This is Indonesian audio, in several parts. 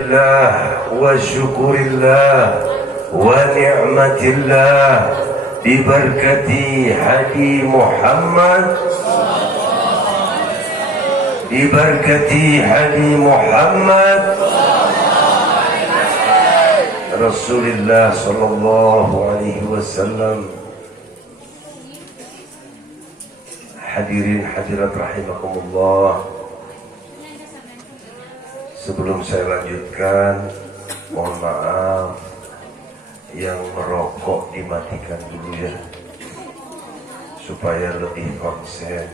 الله وشكر الله ونعمة الله ببركة هدي محمد رسول الله صلى الله عليه وسلم. Hadirin hadirat rahimakumullah. Sebelum saya lanjutkan, mohon maaf, yang merokok dimatikan dulu ya, supaya lebih konsen.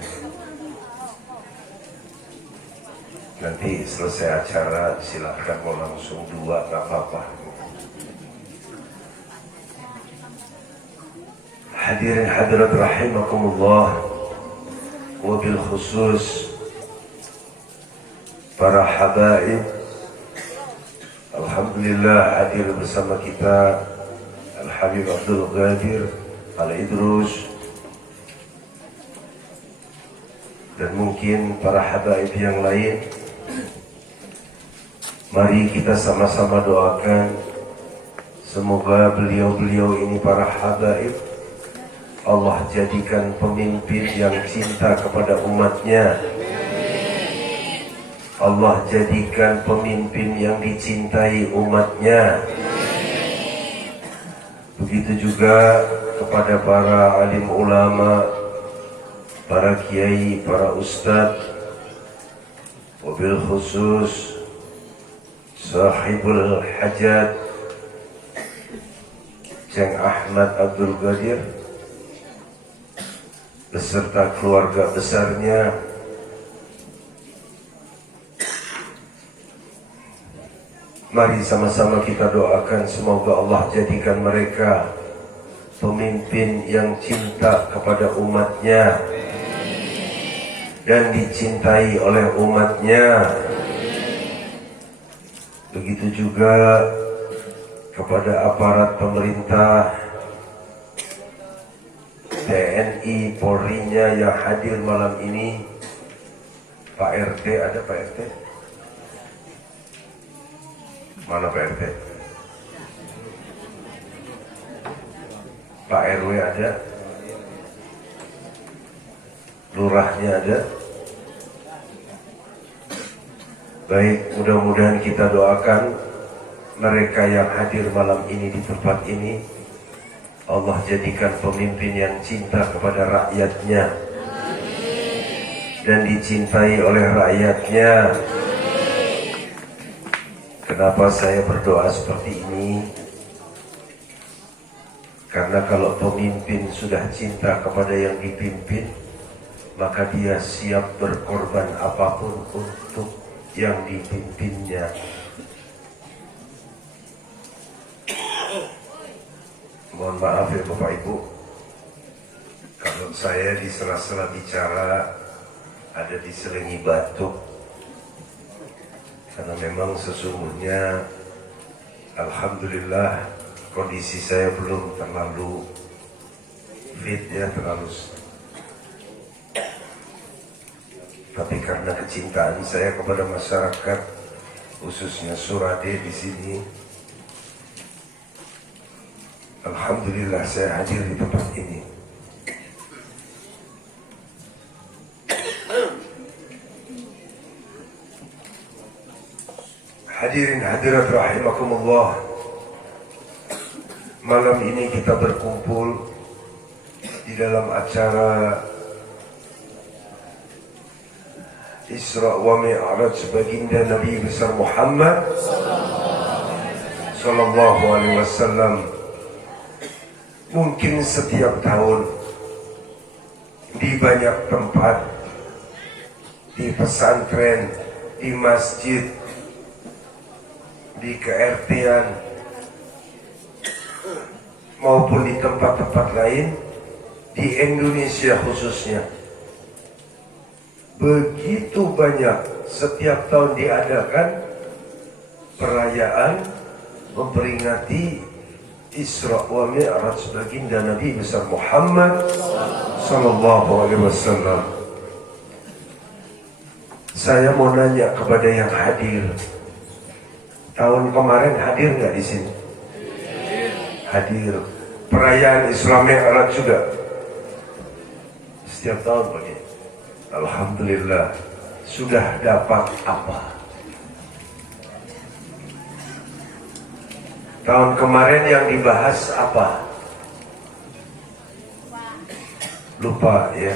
Nanti selesai acara silakan mau langsung dua, gak apa-apa. Hadirin hadirat rahimakumullah, wabil khusus para habaib, alhamdulillah hadir bersama kita Al-Habib Abdul Ghadir Al-Idrus, dan mungkin para habaib yang lain. Mari kita sama-sama doakan semoga beliau-beliau ini, para habaib, Allah jadikan pemimpin yang cinta kepada umatnya. Allah jadikan pemimpin yang dicintai umatnya. Begitu juga kepada para alim ulama, para kiai, para ustadz, wabil khusus sahibul hajat Ceng Ahmad Abdul Ghadir beserta keluarga besarnya. Mari sama-sama kita doakan semoga Allah jadikan mereka pemimpin yang cinta kepada umatnya dan dicintai oleh umatnya. Begitu juga kepada aparat pemerintah, TNI, Polri-nya yang hadir malam ini. Pak RT, ada Pak RT? Mana Pak RT? Pak RW ada? Lurahnya ada? Baik, mudah-mudahan kita doakan mereka yang hadir malam ini di tempat ini, Allah jadikan pemimpin yang cinta kepada rakyatnya dan dicintai oleh rakyatnya. Kenapa saya berdoa seperti ini? Karena kalau pemimpin sudah cinta kepada yang dipimpin, maka dia siap berkorban apapun untuk yang dipimpinnya. Mohon maaf ya Bapak Ibu, kalau saya di sela-sela bicara ada diselingi batuk, karena memang sesungguhnya alhamdulillah kondisi saya belum terlalu fit ya, tapi karena kecintaan saya kepada masyarakat, khususnya Surade di sini, alhamdulillah saya hadir di tempat ini. Hadirin hadirat rahimakumullah, malam ini kita berkumpul di dalam acara Isra wa Mi'raj baginda Nabi besar Muhammad sallallahu alaihi wasallam. Mungkin setiap tahun di banyak tempat, di pesantren, di masjid, di KRT-an, maupun di tempat-tempat lain di Indonesia khususnya, begitu banyak setiap tahun diadakan perayaan memperingati Isra wa Mi'raj baginda Nabi besar Muhammad sallallahu alaihi wasallam. Saya mau nanya kepada yang hadir, Tahun kemarin hadir nggak di sini? Hadir. Perayaan Isra Mi'raj juga. Setiap tahun begini. Alhamdulillah. Sudah dapat apa? Tahun kemarin yang dibahas apa? Lupa ya.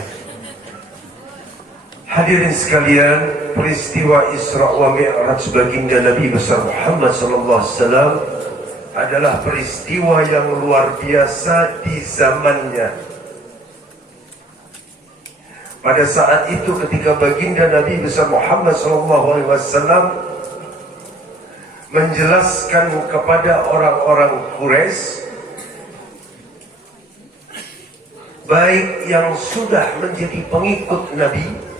Hadirin sekalian, peristiwa Isra wa Mi'raj baginda Nabi besar Muhammad sallallahu alaihi wasallam adalah peristiwa yang luar biasa di zamannya. Pada saat itu ketika baginda Nabi besar Muhammad sallallahu alaihi wasallam menjelaskan kepada orang-orang Quraisy, baik yang sudah menjadi pengikut Nabi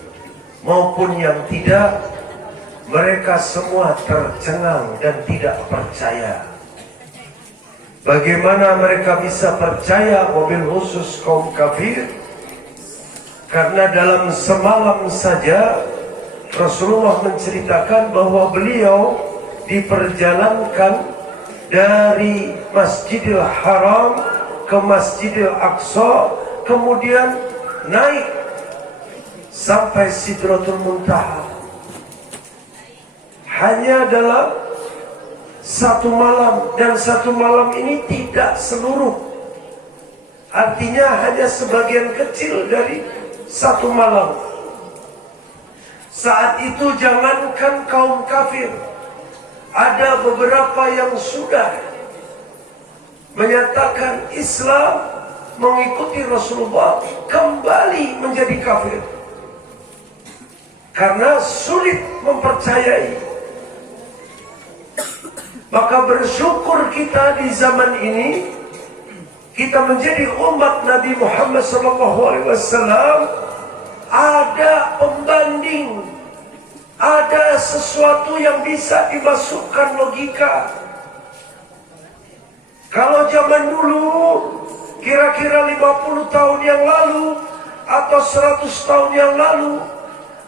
maupun yang tidak, mereka semua tercengang dan tidak percaya. Bagaimana mereka bisa percaya, mobil khusus kaum kafir? Karena dalam semalam saja Rasulullah menceritakan bahwa beliau diperjalankan dari Masjidil Haram ke Masjidil Aqsa, kemudian naik sampai Sidratul Muntaha hanya dalam satu malam, dan satu malam ini tidak seluruh, artinya hanya sebagian kecil dari satu malam. Saat itu jangankan kaum kafir, ada beberapa yang sudah menyatakan Islam, mengikuti Rasulullah, kembali menjadi kafir karena sulit mempercayai. Maka bersyukur kita di zaman ini, kita menjadi umat Nabi Muhammad SAW, ada pembanding, ada sesuatu yang bisa dimasukkan logika. Kalau zaman dulu, kira-kira 50 tahun yang lalu atau 100 tahun yang lalu,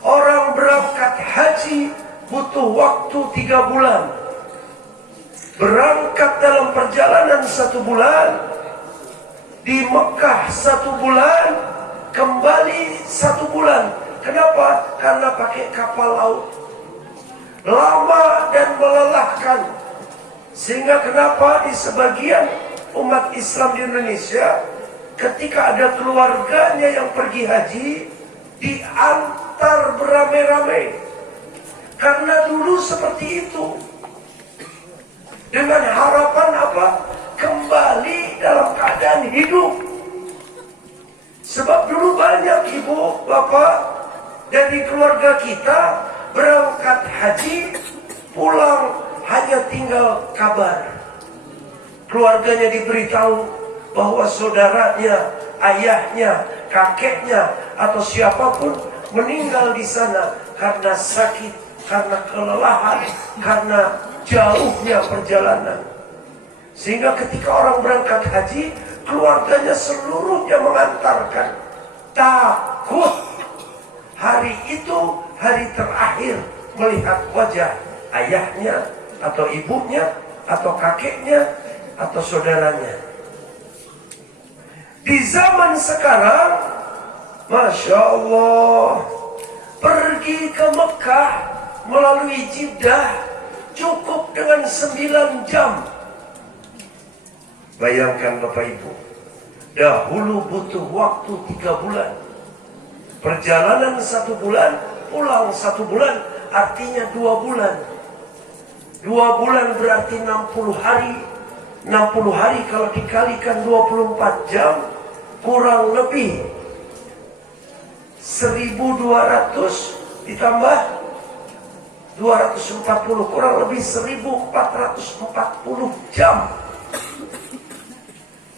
orang berangkat haji butuh waktu 3 bulan. Berangkat dalam perjalanan 1 bulan, di Mekah 1 bulan, kembali 1 bulan. Kenapa? Karena pakai kapal laut. Lama dan melelahkan. Sehingga kenapa di sebagian umat Islam di Indonesia, ketika ada keluarganya yang pergi haji, diantar beramai-ramai. Karena dulu seperti itu. Dengan harapan apa? Kembali dalam keadaan hidup. Sebab dulu banyak ibu, bapak dari keluarga kita berangkat haji, pulang hanya tinggal kabar. Keluarganya diberitahu bahwa saudaranya, ayahnya, kakeknya, atau siapapun meninggal di sana karena sakit, karena kelelahan, karena jauhnya perjalanan. Sehingga ketika orang berangkat haji, keluarganya seluruhnya mengantarkan. Takut hari itu hari terakhir melihat wajah ayahnya, atau ibunya, atau kakeknya, atau saudaranya. Di zaman sekarang, Masya Allah, pergi ke Mekah melalui Jeddah cukup dengan 9 jam. Bayangkan Bapak Ibu, dahulu butuh waktu 3 bulan. Perjalanan 1 bulan, pulang 1 bulan, artinya 2 bulan. 2 bulan berarti 60 hari. 60 hari kalau dikalikan 24 jam, kurang lebih 1200 ditambah 240, kurang lebih 1440 jam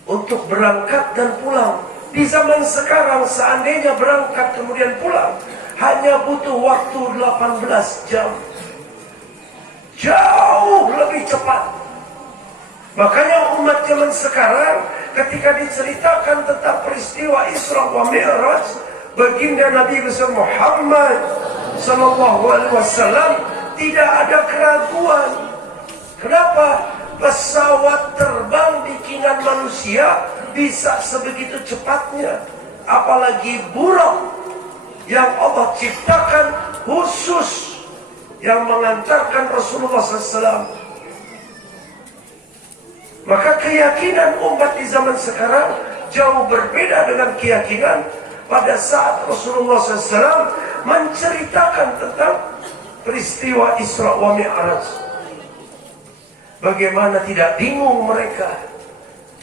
untuk berangkat dan pulang. Di zaman sekarang seandainya berangkat kemudian pulang hanya butuh waktu 18 jam. Jauh lebih cepat. Makanya umat zaman sekarang ketika diceritakan tentang peristiwa Isra wa Mi'raj baginda Nabi besar Muhammad sallallahu alaihi wasallam, tidak ada keraguan. penciptaan manusia bisa sebegitu cepatnya, apalagi buruk yang Allah ciptakan khusus yang mengantarkan Rasulullah SAW. Maka keyakinan umat di zaman sekarang jauh berbeda dengan keyakinan pada saat Rasulullah SAW menceritakan tentang peristiwa Isra wa Mi'raj. Bagaimana tidak bingung mereka.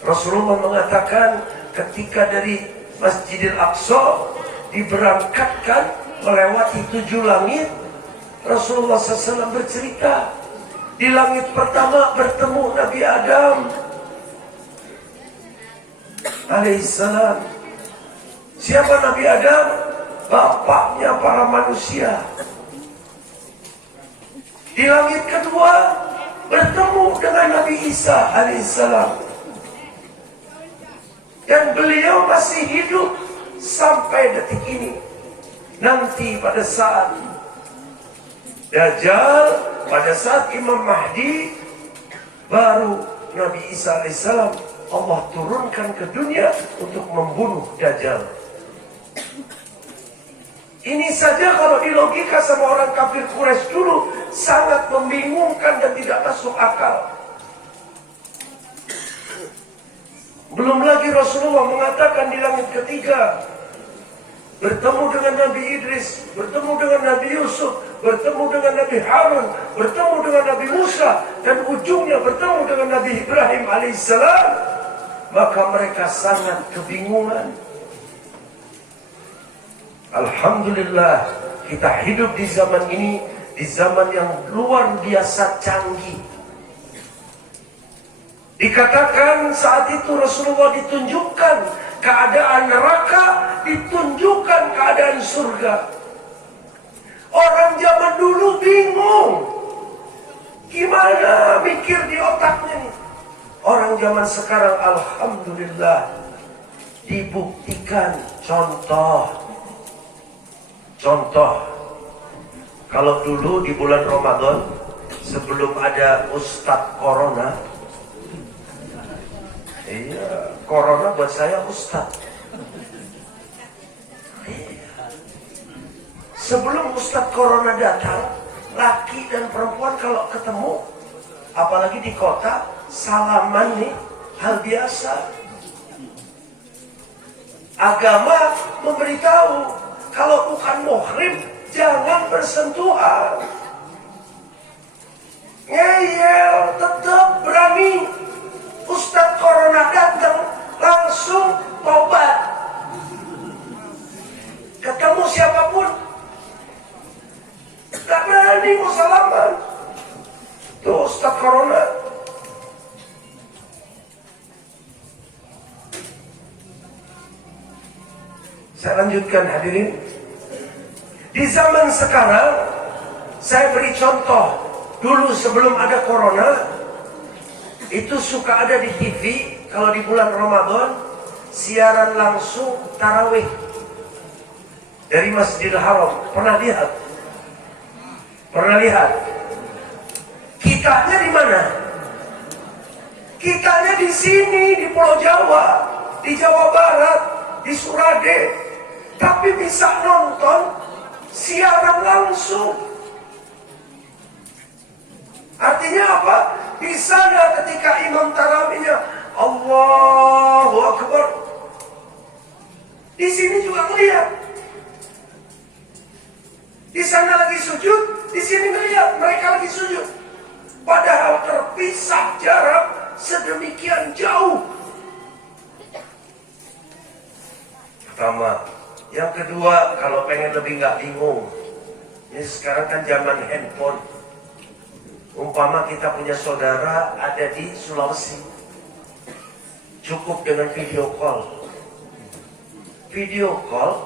Rasulullah mengatakan ketika dari Masjidil Aqsa diberangkatkan melewati 7 langit, Rasulullah SAW bercerita, di langit pertama bertemu Nabi Adam alaihissalam. Siapa Nabi Adam? Bapaknya para manusia. Di langit kedua bertemu dengan Nabi Isa alaihissalam, dan beliau masih hidup sampai detik ini. Nanti pada saat Dajjal, pada saat Imam Mahdi, baru Nabi Isa alaihissalam Allah turunkan ke dunia untuk membunuh Dajjal. Ini saja kalau di logika sama orang kafir Quraisy dulu sangat membingungkan dan tidak masuk akal. Belum lagi Rasulullah mengatakan di langit ketiga bertemu dengan Nabi Idris, bertemu dengan Nabi Yusuf, bertemu dengan Nabi Harun, bertemu dengan Nabi Musa, dan ujungnya bertemu dengan Nabi Ibrahim alaihissalam. Maka mereka sangat kebingungan. Alhamdulillah kita hidup di zaman ini, di zaman yang luar biasa canggih. Dikatakan saat itu Rasulullah ditunjukkan keadaan neraka, ditunjukkan keadaan surga. Orang zaman dulu bingung, gimana mikir di otaknya nih. Orang zaman sekarang alhamdulillah dibuktikan. Contoh, kalau dulu di bulan Ramadan sebelum ada Ustadz Corona, iya, Corona buat saya Ustadz. Sebelum Ustadz Corona datang, laki dan perempuan kalau ketemu, apalagi di kota, salaman nih hal biasa. Agama memberitahu kalau bukan muhrim jangan bersentuhan. Ngeyel tetap berani. Ustadz Corona datang langsung tobat. Ketemu siapapun gak berani mau salaman. Tuh Ustadz Corona. Saya lanjutkan hadirin. Di zaman sekarang saya beri contoh. Dulu sebelum ada Corona, itu suka ada di TV kalau di bulan Ramadan siaran langsung tarawih dari Masjidil Haram. Pernah lihat? Pernah lihat? Kitanya di mana? Kitanya di sini, di Pulau Jawa, di Jawa Barat, di Surade, tapi bisa nonton siaran langsung. Artinya apa? Di sana ketika imam tarawihnya Allahu Akbar, di sini juga melihat. Di sana lagi sujud, di sini melihat mereka lagi sujud. Padahal terpisah jarak sedemikian jauh. Pertama. Yang kedua, kalau pengen lebih nggak bingung, ini sekarang kan zaman handphone. Umpama kita punya saudara ada di Sulawesi, cukup dengan video call. Video call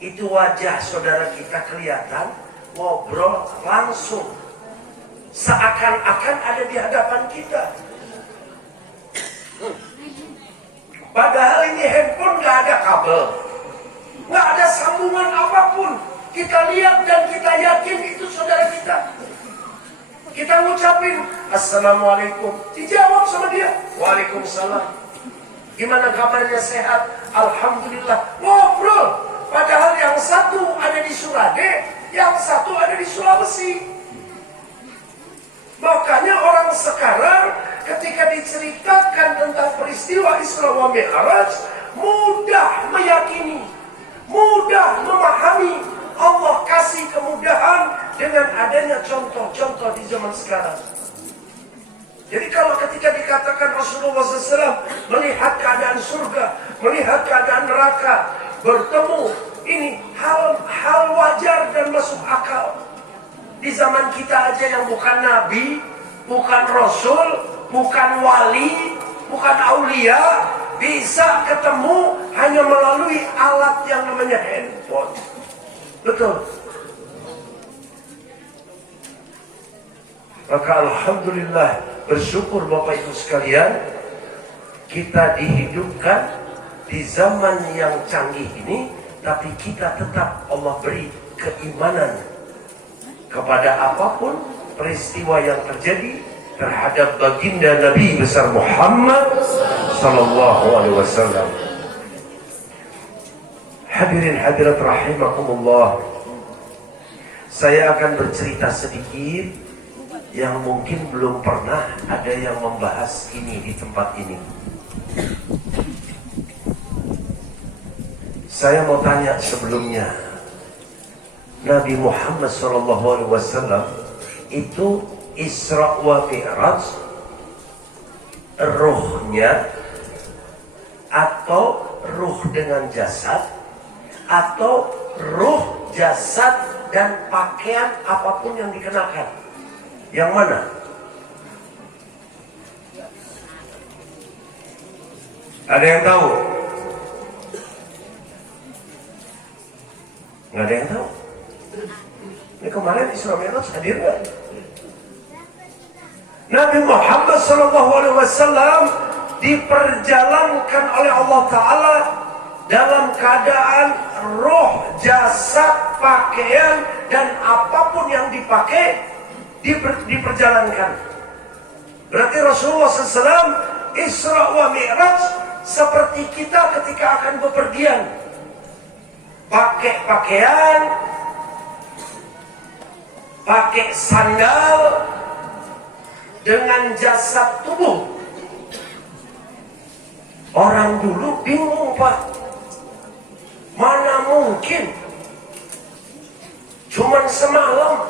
itu wajah saudara kita kelihatan, ngobrol langsung, seakan-akan ada di hadapan kita. Padahal ini handphone nggak ada kabel, nggak ada sambungan apapun. Kita lihat dan kita yakin itu saudara kita. Kita ngucapin Assalamualaikum, dijawab sama dia Waalaikumsalam. Gimana kabarnya, sehat? Alhamdulillah. Ngobrol. Padahal yang satu ada di Surade, yang satu ada di Sulawesi. Makanya orang sekarang ketika diceritakan tentang peristiwa Isra wa Mi'raj, mudah meyakini, mudah memahami. Allah kasih kemudahan dengan adanya contoh-contoh di zaman sekarang. Jadi kalau ketika dikatakan Rasulullah SAW melihat keadaan surga, melihat keadaan neraka, bertemu, ini hal wajar dan masuk akal. Di zaman kita aja yang bukan nabi, bukan rasul, bukan wali, bukan aulia, bisa ketemu hanya melalui alat yang namanya handphone. Betul. Maka alhamdulillah, bersyukur Bapak Ibu sekalian, kita dihidupkan di zaman yang canggih ini, tapi kita tetap Allah beri keimanan kepada apapun peristiwa yang terjadi terhadap baginda Nabi besar Muhammad sallallahu alaihi wasallam. Hadirin hadirat rahimakumullah, saya akan bercerita sedikit yang mungkin belum pernah ada yang membahas ini di tempat ini. Saya mau tanya sebelumnya, Nabi Muhammad SAW itu Isra wa Mi'raj, ruhnya atau ruh dengan jasad, atau ruh, jasad, dan pakaian apapun yang dikenakan? Yang mana? Ada yang tahu? Nggak ada yang tahu. Ini kemarin Isra Mi'raj hadir nggak? Nabi Muhammad SAW diperjalankan oleh Allah Ta'ala dalam keadaan roh, jasad, pakaian, dan apapun yang dipakai diperjalankan. Berarti Rasulullah SAW Isra wa Mi'raj seperti kita ketika akan bepergian. Pakai pakaian, pakai sandal, dengan jasad tubuh. Orang dulu bingung, Pak. Mana mungkin cuman semalam.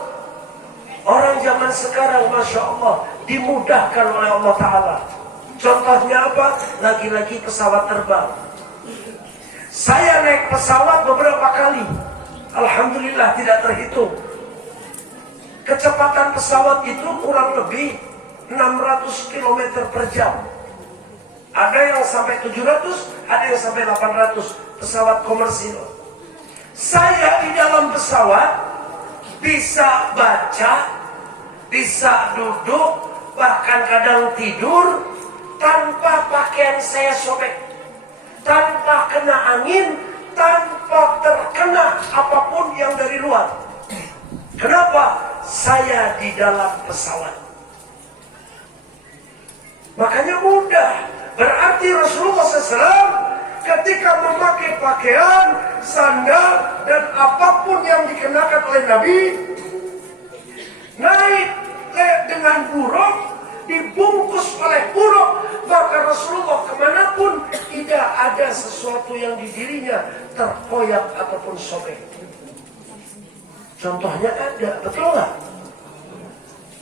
Orang zaman sekarang Masya Allah dimudahkan oleh Allah Ta'ala. Contohnya apa? Lagi-lagi pesawat terbang. Saya naik pesawat beberapa kali, alhamdulillah tidak terhitung. Kecepatan pesawat itu kurang lebih 600 km per jam. Ada yang sampai 700, ada yang sampai 800. Pesawat komersil. Saya di dalam pesawat bisa baca, bisa duduk, bahkan kadang tidur tanpa pakaian saya sobek, tanpa kena angin, tanpa terkena apapun yang dari luar. Kenapa? Saya di dalam pesawat. Makanya mudah. Berarti Rasulullah SAW ketika memakai pakaian, sandal, dan apapun yang dikenakan oleh Nabi, naik dengan buruk, dibungkus oleh buruk, maka Rasulullah kemanapun tidak ada sesuatu yang di dirinya terkoyak ataupun sobek. Contohnya ada, betul nggak?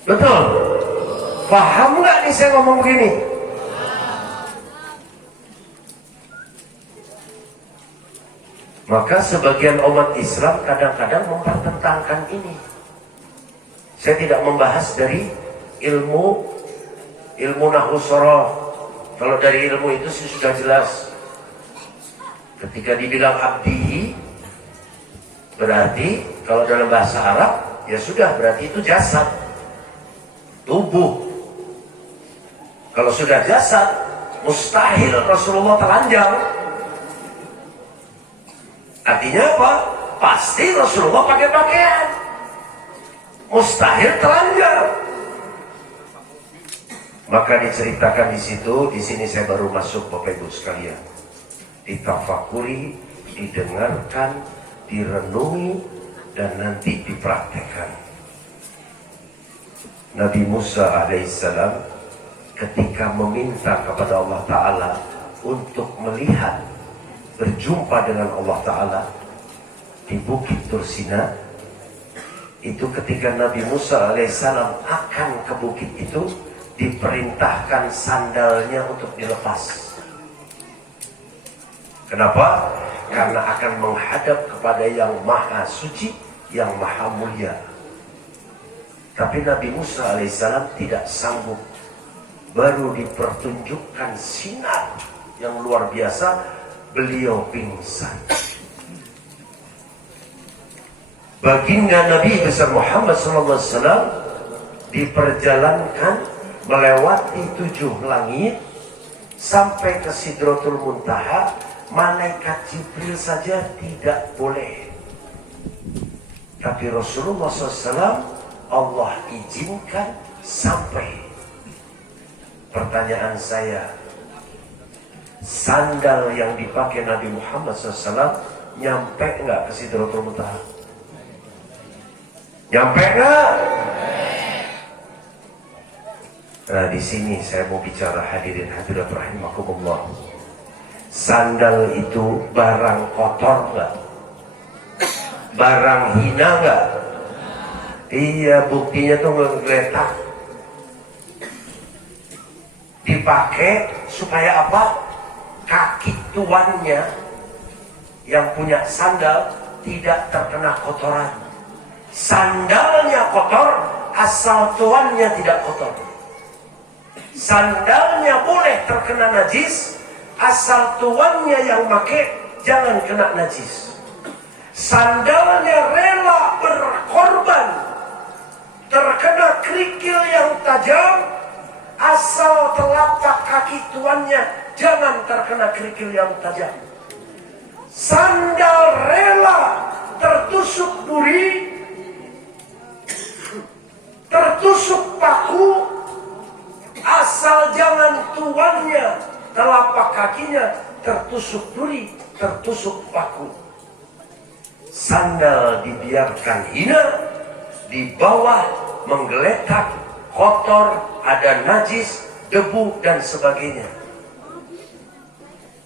Betul. Paham nggak nih saya ngomong begini? Maka sebagian umat Islam kadang-kadang mempertentangkan ini. Saya tidak membahas dari ilmu nahwu soroh. Kalau dari ilmu itu sih sudah jelas. Ketika dibilang abdihi, berarti kalau dalam bahasa Arab ya sudah, berarti itu jasad, tubuh. Kalau sudah jasad, mustahil Rasulullah telanjang. Artinya apa? Pasti Rasulullah pakai pakaian. Mustahil telanjang. Maka diceritakan di situ, di sini saya baru masuk Bapak Ibu sekalian. Ditafakuri, didengarkan, direnungi, dan nanti dipraktekkan. Nabi Musa alaihissalam ketika meminta kepada Allah Ta'ala untuk melihat, berjumpa dengan Allah Ta'ala di Bukit Tursina, itu ketika Nabi Musa alaihissalam akan ke bukit itu, diperintahkan sandalnya untuk dilepas. Kenapa? Karena akan menghadap kepada yang maha suci, yang maha mulia. Tapi Nabi Musa alaihissalam tidak sanggup. Baru dipertunjukkan sinar yang luar biasa, beliau pingsan. Baginda Nabi besar Muhammad SAW diperjalankan melewati 7 langit sampai ke Sidratul Muntaha. Malaikat Jibril saja tidak boleh, tapi Rasulullah SAW Allah izinkan sampai. Pertanyaan saya, sandal yang dipakai Nabi Muhammad SAW nyampe nggak ke Sidratul Muntaha? Nyampe nggak? Nah, di sini saya mau bicara, hadirin hadirat rahimakumullah. Sandal itu barang kotor nggak? Barang hina nggak? Iya, buktinya tuh ngegeletak. Dipakai supaya apa? Kaki tuannya yang punya sandal tidak terkena kotoran. Sandalnya kotor, asal tuannya tidak kotor. Sandalnya boleh terkena najis, asal tuannya yang pakai jangan kena najis. Sandalnya rela berkorban terkena kerikil yang tajam, asal telapak kaki tuannya jangan terkena kerikil yang tajam. Sandal rela tertusuk duri, tertusuk paku, asal jangan tuannya, telapak kakinya tertusuk duri, tertusuk paku. Sandal dibiarkan hina, di bawah menggeletak, kotor, ada najis, debu, dan sebagainya.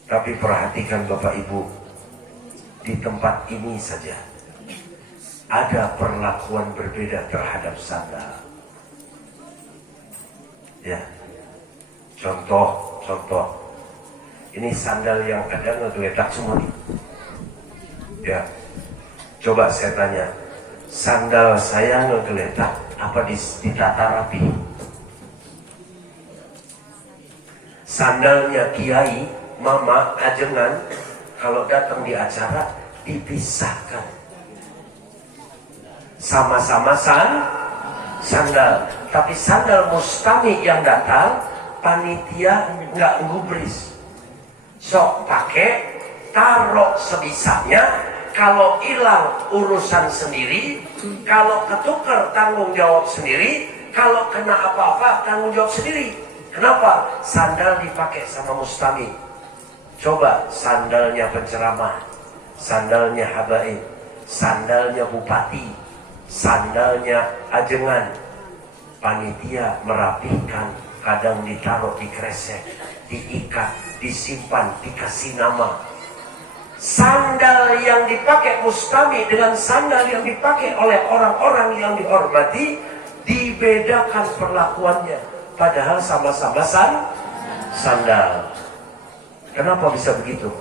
Tapi perhatikan Bapak Ibu, di tempat ini saja ada perlakuan berbeda terhadap sandal. Ya, contoh. Ini sandal yang ada ngegeletak semua nih. Ya, coba saya tanya, sandal saya ngegeletak apa ditata rapi? Sandalnya kiai, mama, ajengan, kalau datang di acara dipisahkan. Sama-sama sandal, tapi sandal mustami yang datang panitia nggak ngubris. Sok pakai, taruh sebisanya. Kalau hilang urusan sendiri, kalau ketukar tanggung jawab sendiri, kalau kena apa-apa tanggung jawab sendiri. Kenapa? Sandal dipakai sama mustami. Coba sandalnya penceramah, sandalnya habaib, sandalnya bupati, sandalnya ajengan, panitia merapikan, kadang ditaruh di kresek, diikat, disimpan, dikasih nama. Sandal yang dipakai mustami dengan sandal yang dipakai oleh orang-orang yang dihormati dibedakan perlakuannya, padahal sama-sama sandal. Kenapa bisa begitu?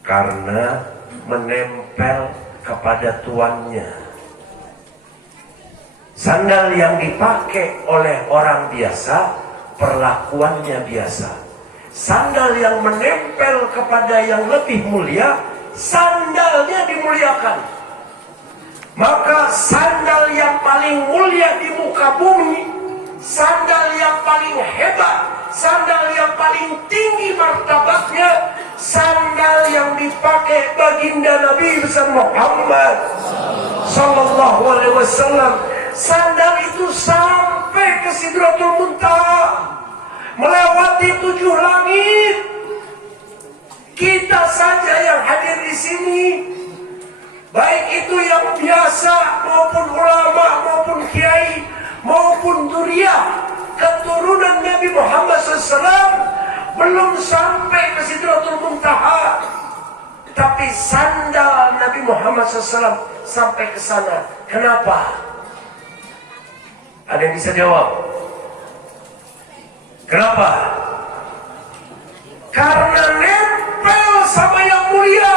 Karena menempel kepada tuannya. Sandal yang dipakai oleh orang biasa, perlakuannya biasa. Sandal yang menempel kepada yang lebih mulia, sandalnya dimuliakan. Maka sandal yang paling mulia di muka bumi, sandal yang paling hebat, sandal yang paling tinggi martabatnya, sandal yang dipakai baginda Nabi besar Muhammad Sallallahu alaihi wasallam. Sandal itu sampai ke Sidratul Muntaha, melewati 7 langit. Kita saja yang hadir di sini, baik itu yang biasa maupun ulama maupun kiai maupun duriyah keturunan Nabi Muhammad SAW, belum sampai ke Sidratul Muntaha, tapi sandal Nabi Muhammad SAW sampai ke sana. Kenapa? Ada yang bisa jawab? Kenapa? Karena nempel sama yang mulia.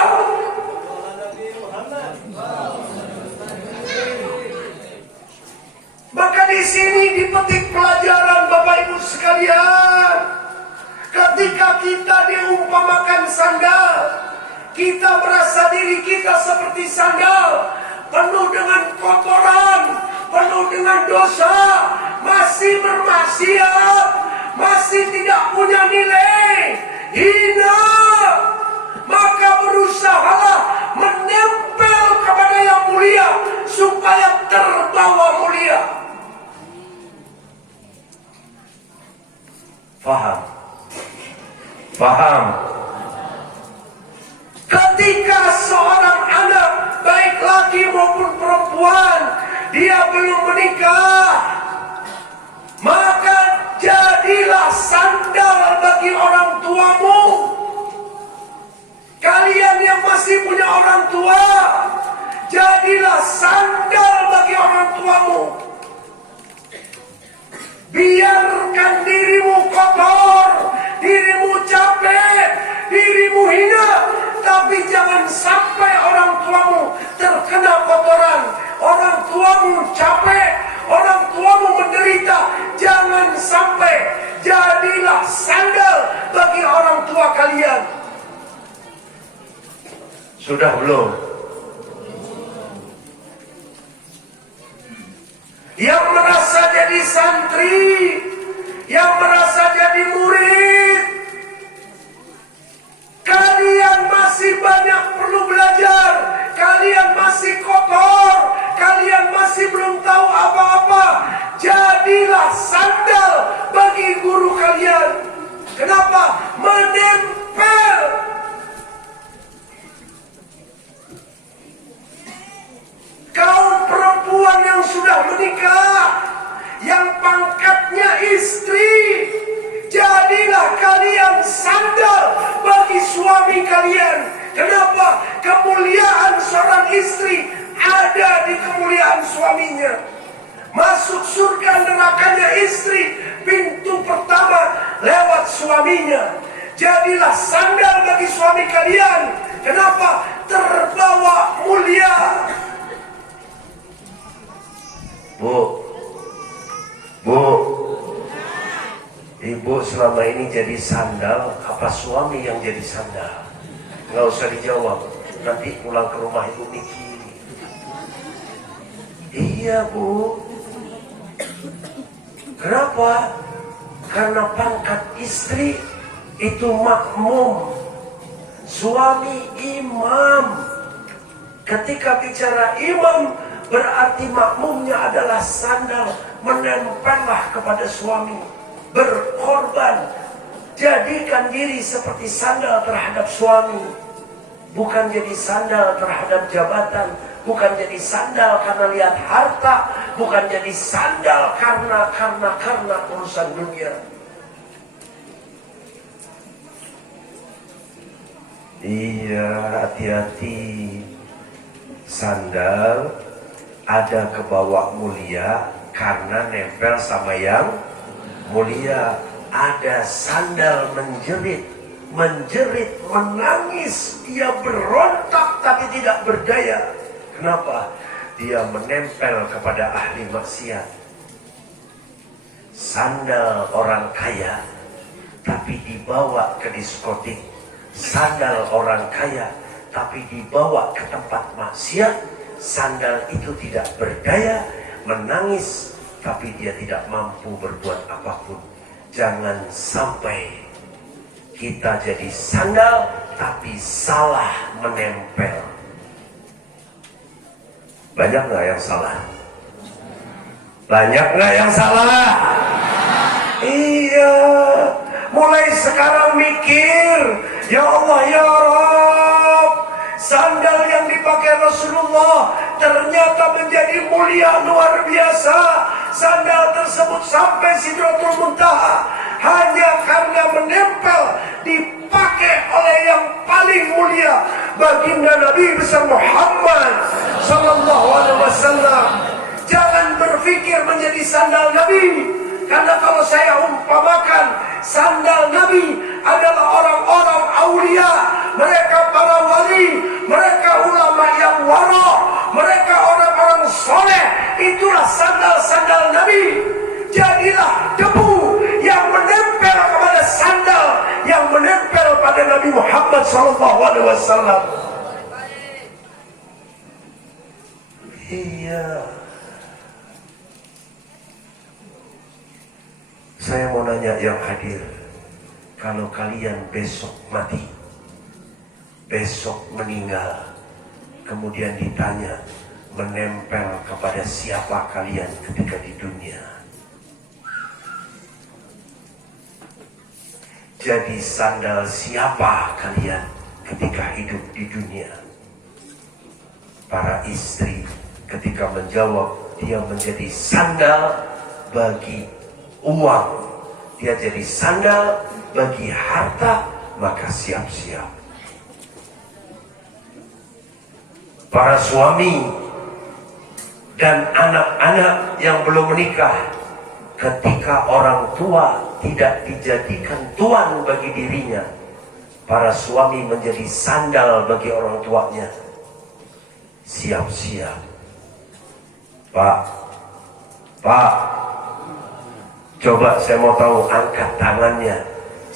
Maka di sini dipetik pelajaran Bapak Ibu sekalian. Ketika kita diumpamakan sandal, kita merasa diri kita seperti sandal, penuh dengan kotoran, penuh dengan dosa, masih bermaksiat, masih tidak punya nilai, hina. Maka berusahalah menempel kepada yang mulia supaya terbawa mulia. Faham? Faham? Ketika seorang anak, baik laki maupun perempuan, dia belum menikah, maka jadilah sandal bagi orang tuamu. Kalian yang masih punya orang tua, jadilah sandal bagi orang tuamu. Biarkan dirimu kotor, dirimu capek, dirimu hina, tapi jangan sampai orang tuamu terkena kotoran, orang tuamu capek, orang tuamu menderita. Jangan sampai. Jadilah sandal bagi orang tua kalian. Sudah belum? Yang merasa jadi santri, yang merasa jadi murid, kalian masih banyak perlu belajar. Kalian masih kotor, kalian masih belum tahu apa-apa. Jadilah sandal bagi guru kalian. Kenapa? Menempel. Kaum perempuan yang sudah menikah, yang pangkatnya istri, jadilah kalian sandal bagi suami kalian. Kenapa? Kemuliaan seorang istri ada di kemuliaan suaminya. Masuk surga nerakanya istri, pintu pertama lewat suaminya. Jadilah sandal bagi suami kalian. Kenapa? Terbawa mulia. Bu, ibu selama ini jadi sandal, apa suami yang jadi sandal? Nggak usah dijawab, nanti pulang ke rumah ibu mikir. Iya bu. Kenapa? Karena pangkat istri itu makmum, suami imam. Ketika bicara imam, berarti makmumnya adalah sandal, menempellah kepada suami, berkorban, jadikan diri seperti sandal terhadap suami, bukan jadi sandal terhadap jabatan, bukan jadi sandal karena lihat harta, bukan jadi sandal karena urusan dunia. Iya, hati-hati. Sandal ada ke bawah mulia karena nempel sama yang mulia. Ada sandal menjerit, menangis, dia berontak tapi tidak berdaya. Kenapa? Dia menempel kepada ahli maksiat. Sandal orang kaya tapi dibawa ke diskotik. Sandal orang kaya tapi dibawa ke tempat maksiat. Sandal itu tidak berdaya, menangis tapi dia tidak mampu berbuat apapun. Jangan sampai kita jadi sandal tapi salah menempel. Banyak nggak yang salah? Banyak nggak yang salah? Iya. Mulai sekarang mikir, ya Allah ya Rabb, sandal yang dipakai Rasulullah ternyata menjadi mulia luar biasa. Sandal tersebut sampai Sidratul Muntaha hanya karena menempel, dipakai oleh yang paling mulia, baginda Nabi besar Muhammad sallallahu alaihi wasallam. Jangan berpikir menjadi sandal Nabi, karena kalau saya umpamakan sandal Nabi adalah orang-orang aulia, mereka para wali, mereka ulama yang wara, mereka orang-orang soleh, itulah sandal-sandal Nabi. Jadilah debu yang menempel kepada sandal yang menempel pada Nabi Muhammad SAW. Iya. Saya mau nanya yang hadir, kalau kalian besok mati, besok meninggal, kemudian ditanya menempel kepada siapa kalian ketika di dunia? Jadi sandal siapa kalian ketika hidup di dunia? Para istri ketika menjawab, dia menjadi sandal bagi uang, dia jadi sandal bagi harta, maka siap-siap. Para suami dan anak-anak yang belum menikah, ketika orang tua tidak dijadikan tuan bagi dirinya, para suami menjadi sandal bagi orang tuanya. Siap-siap. Pak, coba saya mau tahu, angkat tangannya.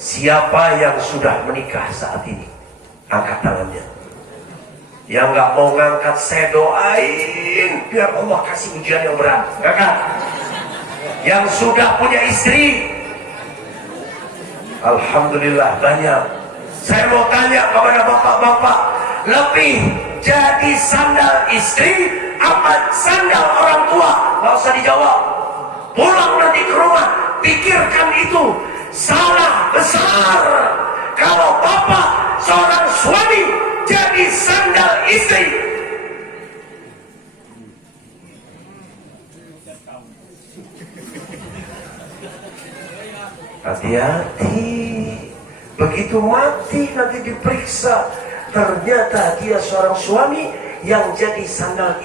Siapa yang sudah menikah saat ini? Angkat tangannya. Yang nggak mau ngangkat, saya doain biar Allah kasih ujian yang berat. Kakak, yang sudah punya istri, alhamdulillah banyak. Saya mau tanya kepada bapak-bapak, lebih jadi sandal istri apa sandal orang tua? Nggak usah dijawab. Pulang nanti ke rumah, pikirkan itu. Salah besar kalau bapak seorang suami jadi sandal istri. Hati-hati. Begitu mati nanti diperiksa, ternyata dia seorang suami yang jadi sandal istri.